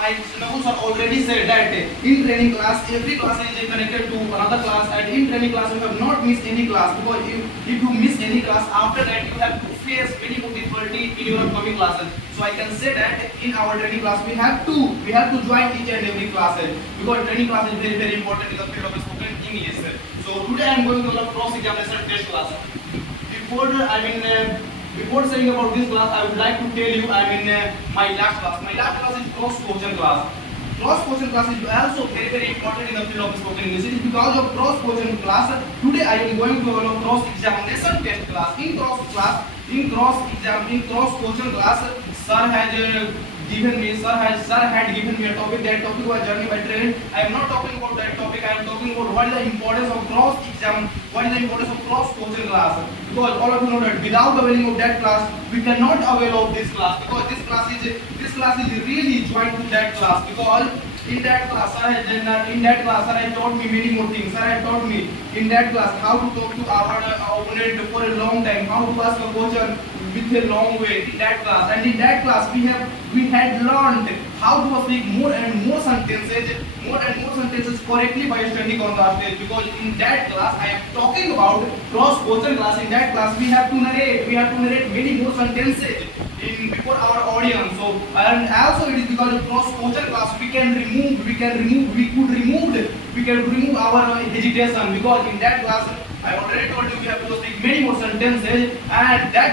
my Nagu sir already said that in training class, every class is connected to another class, and in training class you have not missed any class, because if you miss any class, after that you have to face many more difficulty in your upcoming classes. So I can say that in our training class we have to join each and every class, because training class is very important in the field of spoken English. So today I am going to the cross examination test class. Before saying about this class, I would like to tell you my last class. My last class is cross question class. Cross question class is also very important in the field of spoken English. It is because of cross question class. Today I am going to a cross examination test class. In cross question class, sir had given me a topic. That topic was journey by train. I am not talking about that topic. I am talking about what is the importance of cross exam. What is the importance of cross question class? Because all of you know that without availing of that class, we cannot avail of this class. Because this class is really joined to that class. Because in that class, sir had taught me many more things. Sir had taught me in that class how to talk to our opponent for a long time, how to ask a question with a long way in that class. And in that class we had learned how to speak more and more sentences correctly by standing on the stage. Because in that class I am talking about cross question class. In that class we have to narrate many more sentences before our audience. So and also it is because of cross question class we could remove our hesitation, because in that class I already told you we have to speak many more sentences, and that